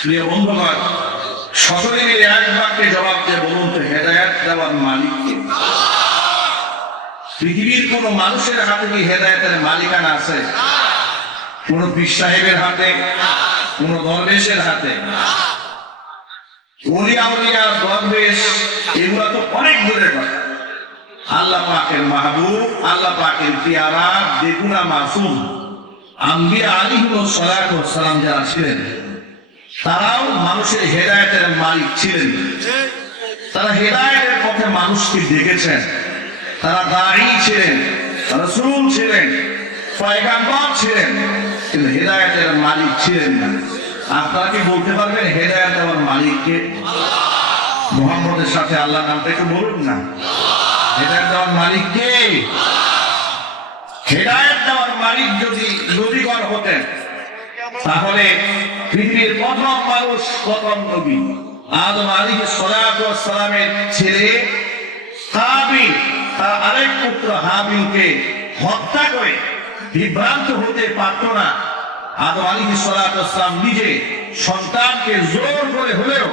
প্রিয় বন্ধুগণ, সকলে মিলে এক বাক্যে জবাব দিয়ে বলুন তো, হেদায়েত দেওয়ার মালিক কে? পৃথিবীর কোন মানুষের হাতে কি হেদায়েতের মালিকানা আছে? কোন পীর সাহেবের হাতে, কোন দরবেশের হাতে? ওলিয়া উলিয়া দরবেশ এগুলা তো অনেক দূরের কথা। আল্লাহ পাকের মাহবুব, আল্লাহ পাকের পিয়ারা, বেগুনা মাসুম আম্বিয়া আলাইহিমুস সালাতু ওয়াস সালাম যারা ছিলেন, তারাও মানুষের হেদায়েতের মালিক ছিলেন। তারা হেদায়েতের পথে মানুষকে ডেকেছেন। তারা দাঈ ছিলেন, রাসূল ছিলেন, পয়গম্বর ছিলেন, কিন্তু হেদায়েতের মালিক ছিলেন না। আপনারা কি বলতে পারবেন হেদায়েত দেওয়ার মালিক কে? মুহাম্মদের সাথে আল্লাহ নামটা একটু বলুন না। হেদায়েত দেওয়ার মালিক কে? হেদায়েত দেওয়ার মালিক যদি নবীগণ হতেন, তাহলে পৃথিবীর প্রথম মানুষ, প্রথম নবী আদম আলাইহিস সালাতু ওয়াস সালামের ছেলে কাবিল, তার আরেক পুত্র হাবিলকে হত্যা করে বিভ্রান্ত হতে পারত না। আদম আলাইহিস সালাতু ওয়াস সালাম নিজে সন্তানকে জোর করে হলেও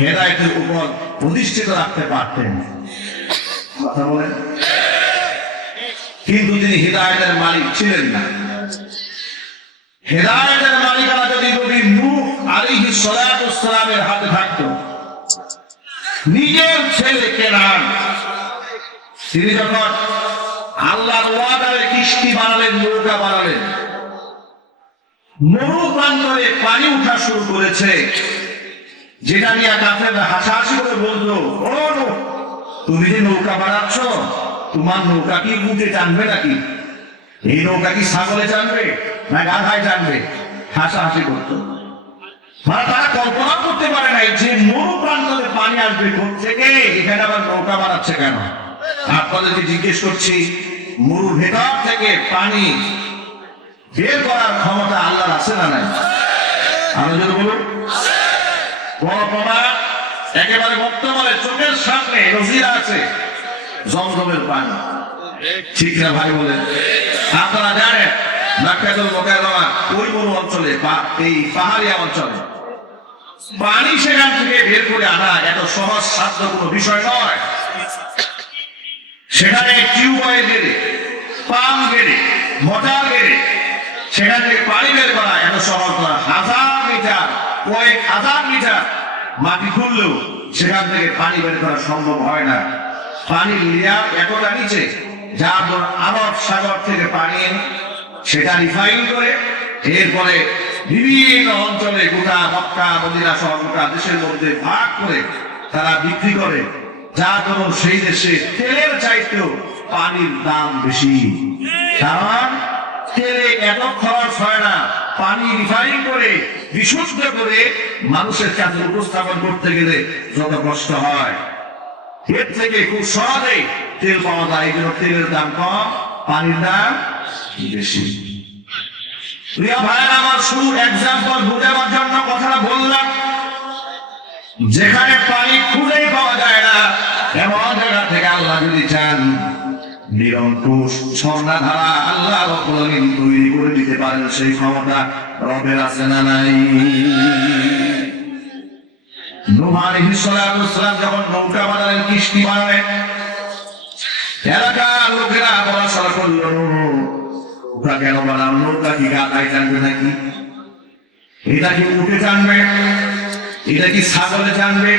হেদায়েতের উপর প্রতিষ্ঠিত রাখতে পারতেন। কথা বলেন। কিন্তু তিনি হেদায়েতের মালিক ছিলেন না। হেদায়েতের মালিকানা যদি নবী নূহ আলাইহিস সালাতু ওয়াস সালামের হাতে থাকতো, নিজের ছেলে কেনান তিনি যখন আল্লাহর ওয়াদারে কিস্তি বানালেন, নৌকা বানালেন, মরু প্রান্তরে পানি উঠা শুরু করেছে, যেটা নিয়ে কাফেররা হাসাহাসি করে বলতো, ও নূহ, তুমি যে নৌকা বানাচ্ছ, তোমার নৌকা কি উঠে টানবে নাকি? এই নৌকা কি ছাগলে টানবে না গাধায় টানবে? হাসাহাসি করত। মানে তারা কল্পনা করতে পারে নাই যে মরু প্রান্তরে পানি আসবে থেকে, এখানে আবার নৌকা বানাচ্ছে কেন? আপনাদেরকে জিজ্ঞেস করছি, মরুর ভেতর থেকে পানি বের করার ক্ষমতা আল্লাহর আছে না নাই? আমি যদি বলুন, বড় প্রমাণ একেবারে বর্তমানে চোখের সামনে নজির আছে, জমজমের পানি। ঠিক না ভাই বলেন? আপনারা জানেন মক্কাতুল মুকাররমা ওই মরু অঞ্চলে, এই পাহাড়ি অঞ্চলে পানি সেখান থেকে বের করে আনা এত সহজ সাধ্য কোনো বিষয় নয়। সেখানে টিউবওয়েল গেড়ে, পাম্প গেড়ে, মোটর গেড়ে সেখান থেকে পানি বের করা এত সহজ নয়। হাজার মিটার, কয়েক হাজার মিটার মাটি খুললেও সেখান থেকে পানি বের করা সম্ভব হয় না। পানির লেয়ার এতটা নিচে, যার আরব সাগর থেকে পানি এনে সেটা রিফাইন করে এরপরে বিভিন্ন অঞ্চলে গোটা মক্কা মদিনা সহ গোটা দেশের মধ্যে ভাগ করে তারা বিক্রি করে, যার জন্য সেই দেশে তেলের চাইতেও পানির দাম বেশি। কারণ তেলে এত খরচ হয় না, পানি রিফাইন করে বিশুদ্ধ করে মানুষের কাছে উপস্থাপন করতে গেলে যত কষ্ট হয়, এর থেকে খুব সহজেই তেল পাওয়া যায়। এই জন্য তেলের দাম কম, পানির দাম বেশি। প্রিয় ভাইয়ের আমার, শুধু এক্সাম্পল বোঝাবার জন্য কথাটা বললাম। যেখানে পানি খুঁজেই পাওয়া যায় না, এমন জায়গা থেকে আল্লাহ যদি চান নিরঙ্কুশ ঝর্ণা ধারা আল্লাহ রাব্বুল আলামিন তৈরি করে দিতে পারেন, সেই ক্ষমতা রবের আছে না নাই? নূহ আলাইহিস সালাতু ওয়াস সালাম যখন নৌকা বানালেন, কিস্তি বানালেন, এলাকার লোকেরা বলাশালা করল, নৌকা কেন বানাও? নৌকা কি গাধায় টানবে নাকি? এটা কি উঠে টানবে? এটা কি ছাগলে টানবে?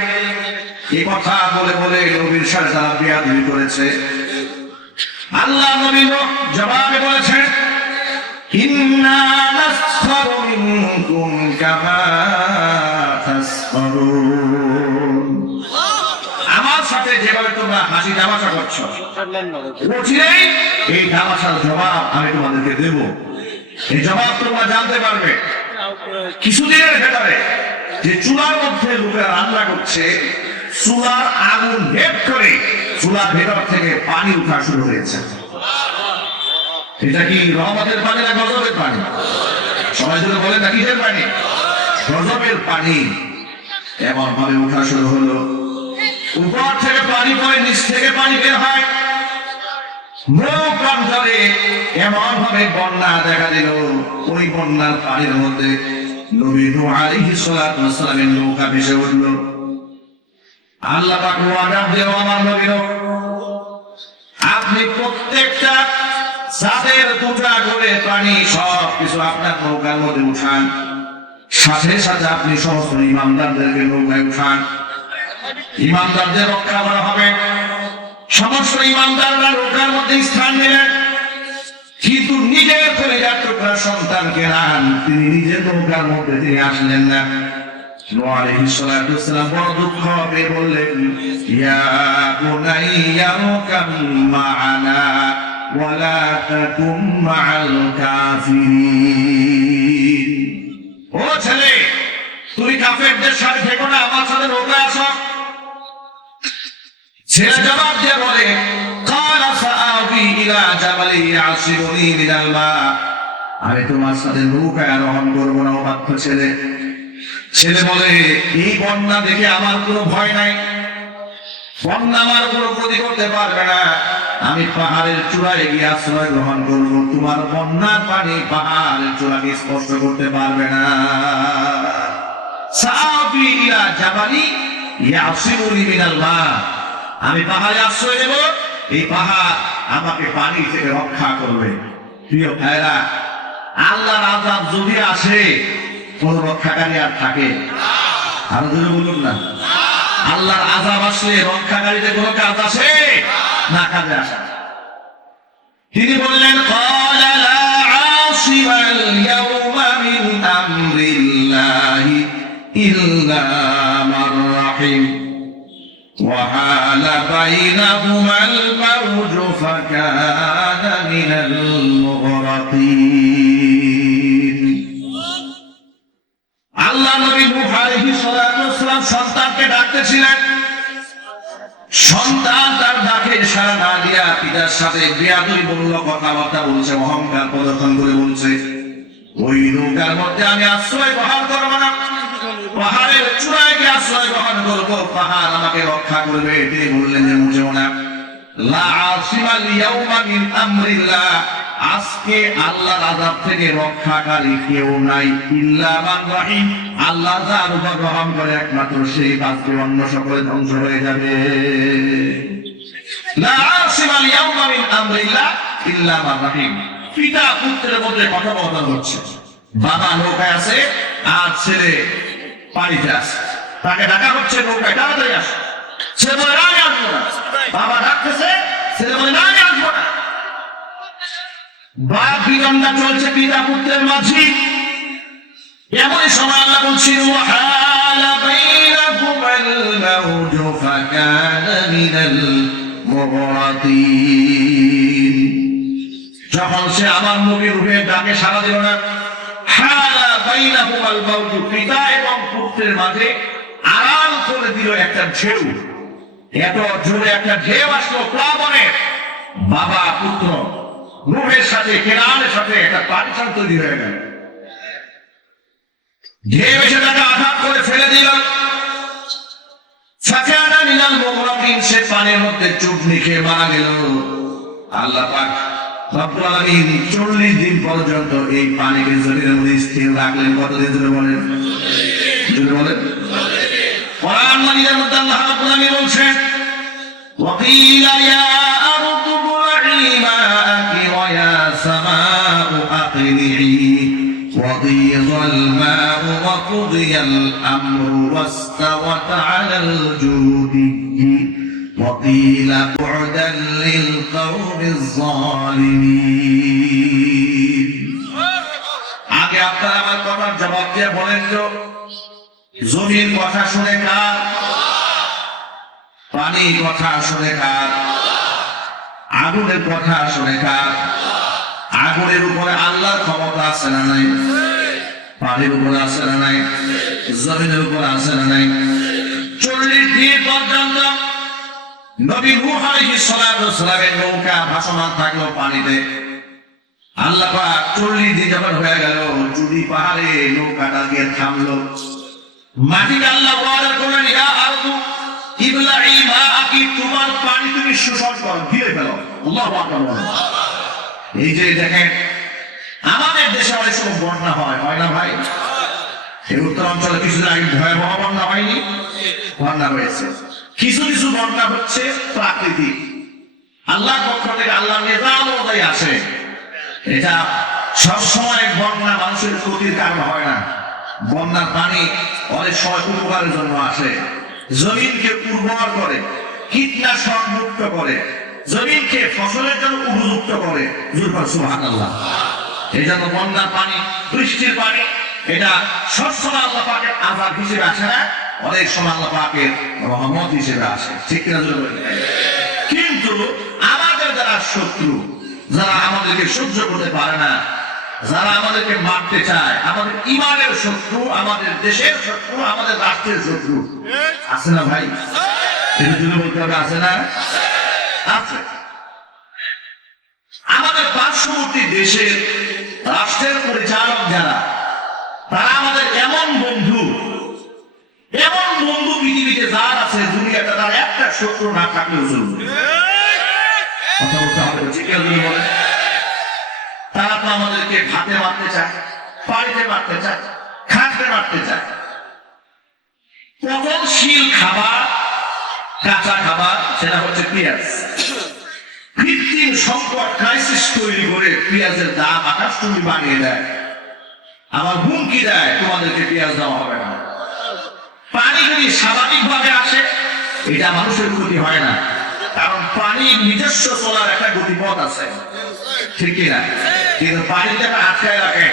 এই কথা বলে বলে নবীর সাথে তারা বেয়াদবি করেছে। আল্লাহ নবী জবাবে বলেছেন, ইন্না নাসখারু মিনকুম কামা তাসখারুন। আমার সাথে যেভাবে তোমরা হাসি তামাশা করছো, অচিরেই এই তামাশার জবাব আমি তোমাদেরকে দেব। এই জবাব তোমরা জানতে পারবে কিছুদিনের ভেতরে। যে চুলার মধ্যে লোকেরা রান্না করছে, চুলার আগুন ভেদ করে চুলার ভেতর থেকে পানি উঠা শুরু হয়েছে। এটা কি রহমতের পানি না গজবের পানি? সবাই যদি বলেন না কিসের পানি? গজবের পানি। এমন ভাবে উঠা শুরু হলো, উপর থেকে পানি পড়ে, নিচ থেকে পানি বের হয়। মুখ প্রান্তরে এমন ভাবে বন্যা দেখা দিল, ওই বন্যার পানির মধ্যে নবী নূহ আলাইহিস সালাতু ওয়াস সালামের নৌকা ভেসে উঠল। আল্লাহ পাক ওয়াদা দিলেন, আমার নবী আপনি প্রত্যেকটা সাথের দুটা করে পানি সব কিছু আপনার নৌকার মধ্যে উঠান, সাথে সাথে আপনি সমস্ত ইমানদারদেরকে নৌকায় উঠান, ইমানদারদের রক্ষা করা হবে। সমস্ত ইমানদাররা নৌকার মধ্যে স্থান নিলেন, কিন্তু নিজের কলিজার টুকরা সন্তানকে রান তিনি নিজের নৌকার মধ্যে তিনি আসলেন না। নূহ আলাইহিস সালাতু ওয়াস সালাম বড় দুঃখ পেয়ে বললেন, ইয়া বুনাইয়া রকাম মা'ানা ওয়া লা তাকুম মা'আল কাফিরিন। ও ছেলে, তুমি কাফেরদের সাথে থেকো না, আমার সাথে নৌকায় আসো। ছেলে জবাব দিয়ে বলে, ক্বালা সাআবি ইলা জাবালি ইয়াসিমুনি মিনাল মা। আমি তোমার সাথে নৌকায় আরোহণ করবো না, অবাধ্য ছেলে। ছেলে বলে, এই বন্যা দেখে আমার কোনো ভয় নাই, বন্যা আমার কোনো ক্ষতি করতে পারবে না, আমি পাহাড়ের চূড়ায় গিয়ে আশ্রয় গ্রহণ করব, তোমার বন্যার পানি পাহাড়ের চূড়াকে স্পর্শ করতে পারবে না। সাআবি ইলা জাবালি ইয়াসিমুনি মিনাল মা। আমি পাহাড়ে আশ্রয় নেব, এই পাহাড় আমাকে পানি থেকে রক্ষা করবে। প্রিয় ভাইরা, আল্লাহর আযাব যদি আসে কোন রক্ষাকারী আর থাকে? আরো জোরে বলুন না। আল্লাহর আযাব আসলে রক্ষাকারীদের কোনো কাজ আসে না, কাজে আসে। তিনি বললেন, ক্বালা লা আসিমাল ইয়াওমা মিন আমরিল্লাহি ইল্লা মান রাহিম ওয়া হালা বাইনাহুমাল মাওজু ফাকানা মিনাল মুগরাকিন। আল্লাহ নবী নূহ আলাইহিস সালাতু ওয়াস সালাম সন্তানকে ডাকতেছিলেন, সন্তান তার ডাকে সাড়া না দিয়া পিতার সাথে বেয়াদবি বলল, কথাবার্তা বলছে, অহংকার প্রদর্শন করে বলছে, ওই নৌকার মধ্যে আমি আশ্রয় গ্রহণ করব না, পাহাড়ের চূড়ায় গিয়ে আশ্রয় গ্রহণ করব, পাহাড় আমাকে রক্ষা করবে। তিনি বললেন যে মুঝেও না, লা আসিমাল ইয়াউমা মিন আমরিল্লাহ, আজকে আল্লাহর আযাব থেকে রক্ষাকারী কেউ নাই, ইল্লা মান রাহিম, আল্লাহ যার উপর রহম করে একমাত্র সেই বাঁচবে, অন্য সকলে ধ্বংস হয়ে যাবে। লা আসিমাল ইয়াউমা মিন আমরিল্লাহ ইল্লা মান রাহিম। পিতা পুত্রের মধ্যে কথোপকথন হচ্ছে, বাবা নৌকায় আছে আর ছেলে পানিতে আছে, তাকে ডাকা হচ্ছে নৌকায়, তাড়াতাড়ি আসো। ছেলে বলে, না আমি আসবো না। বাবা ডাকতেছে, ছেলে বলে, না আমি আসবো না। বাপ বিড়ম্বনা চলছে পিতা পুত্রের মাঝে। এমন সময় আল্লাহ বলছেন, ওয়া হালা বাইনাকুমাল মাওজু ফাকানা মিনাল মুগরাকিন। যখন সে আমার নবীর রূহের ডাকে সাড়া দিল না, হালা বাইনাকুমাল মাওজু, পিতা এবং পুত্রের মাঝে আড়াল করে দিল একটা ঢেউ। এত জোরে একটা ঢেউ আসলো প্লাবনের, বাবা পুত্র নূহের সাথে কেনানের সাথে একটা পারিশান তৈরি হয়ে গেল। ঢেউ এসে তাকে আঘাত করে ফেলে দিল, ফাকানা মিনাল মুগরাকিন, সে পানির মধ্যে চুবনি খেয়ে মারা গেল। আল্লাহ পাক রব্বুল আলামিন 40 দিন পর্যন্ত এই পানিকে জমিনের মধ্যে স্থির রাখলেন। কতদিন ধরে বলেন? বলেন। কোরআন মাজিদের মধ্যে আল্লাহ রাব্বুল আলামিন বলছেন, ওয়াকিলা ইয়া আরদু বুলঈ মাআকি ওয়া ইয়া সামাউ আqli'i وغيض الماء وقضي الأمر واستوت على الجود وقيل بعدا للقوم الظالمين। আগে আপনারা আমার কথার জবাব দিয়ে বলেন তো, জমির কথা শুনে কার? পানির কথা শুনে কার? আগুনের কথা শুনে কার? আগুনের উপরে আল্লাহর ক্ষমতা আছে না নাই? পানির উপরে আছে না নাই? জমিনের উপরে আছে না নাই? 40 দিন পর্যন্ত নবী নূহ আলাইহিস সালাতু ওয়াস সালামের নৌকা ভাসমান থাকলো পানিতে। আল্লাহ পাক 40 দিন যখন হয়ে গেল, চুড়ি পাহাড়ে নৌকাটা গিয়ে থামলো। মাটিকে আল্লাহ ওয়াদা করলেন, ইয়া আরদু ইবলাঈ মাআকি, তোমার পানি তুমি শোষণ করো, ঘিরে ফেলো। আল্লাহু আকবার। এই যে দেখেন, আমাদের দেশে অনেক সময় বন্যা হয়, হয় না ভাই? এই উত্তরাঞ্চলে কিছুদিন আগে ভয়াবহ বন্যা হয়নি? বন্যা হয়েছে। কিছু কিছু বন্যা হচ্ছে প্রাকৃতিক, আল্লাহর পক্ষ থেকে, আল্লাহ নিজাম অনুযায়ী আসে। এটা সবসময় বন্যা মানুষের ক্ষতির কারণ হয় না। বন্যার পানি অনেক সময় উপকারের জন্য আসে, জমিনকে উর্বর করে, কীটনাশক মুক্ত করে, জমিনকে ফসলের জন্য উপযুক্ত করে। সুবহানাল্লাহ। এই জন্য বন্যার পানি, বৃষ্টির পানি, এটা সবসময় আল্লাহ পাকের আযাব হিসেবে আসে না, অনেক সময় আল্লাহ পাকের রহমত হিসেবে আসে। ঠিক কিনা? কিন্তু আমাদের যারা শত্রু, যারা আমাদেরকে সহ্য করতে পারে না, যারা আমাদেরকে মারতে চায়, আমাদের ইমানের শত্রু, আমাদের দেশের শত্রু, আমাদের রাষ্ট্রের শত্রু আছে না ভাই? বলতে হবে আছে না? আছে। আমাদের পার্শ্ববর্তী দেশের রাষ্ট্রের পরিচালক যারা, তারা আমাদের এমন বন্ধু পৃথিবীতে যার আছে, দুনিয়াতে তার একটা শত্রু না থাকলেও চলবে। কথা বলতে হবে, ঠিক আছে? বলে তারা তো আমাদেরকে ভাতে মারতে চায়, পানিতে মারতে চায়, খাদ্যে মারতে চায়। পচনশীল খাবার, কাঁচা খাবার, সেটা হচ্ছে পেঁয়াজ। কৃত্রিম সংকট, ক্রাইসিস তৈরি করে পেঁয়াজের দাম আকাশচুম্বী বানিয়ে দেয়। আবার হুমকি দেয়, তোমাদেরকে পেঁয়াজ দেওয়া হবে না। পানি যদি স্বাভাবিকভাবে আসে, এটা মানুষের ক্ষতি হয় না, কারণ পানির নিজস্ব চলার একটা গতিপথ আছে, ঠিক কিনা? কিন্তু পানিতে আটকায় রাখে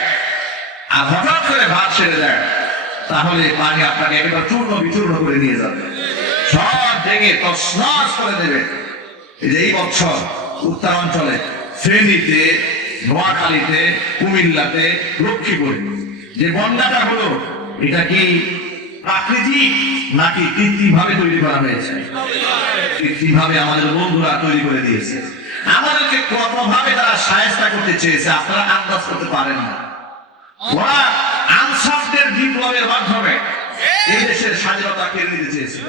আর হঠাৎ করে ভাত ছেড়ে দেয়, তাহলে পানি আপনাকে একেবারে চূর্ণ বিচূর্ণ করে নিয়ে যাবে, সব ভেঙে তছনছ করে দেবে। এই বছর উত্তরাঞ্চলে ফেনীতে, নোয়াখালীতে, কুমিল্লাতে, লক্ষ্মীপুরে যে বন্যাটা হলো, এটা কি প্রাকৃতিক নাকি কৃত্রিম ভাবে তৈরি করা হয়েছে? কৃত্রিম ভাবে আমাদের বন্ধুরা তৈরি করে দিয়েছে। আমাদেরকে কত ভাবে তারা সাহায্য করতে চেয়েছে আপনারা আন্দাজ করতে পারেন না। ওরা আনসারদের বিপ্লবের মাধ্যমে এই দেশের স্বাধীনতা কেড়ে নিতে চেয়েছে।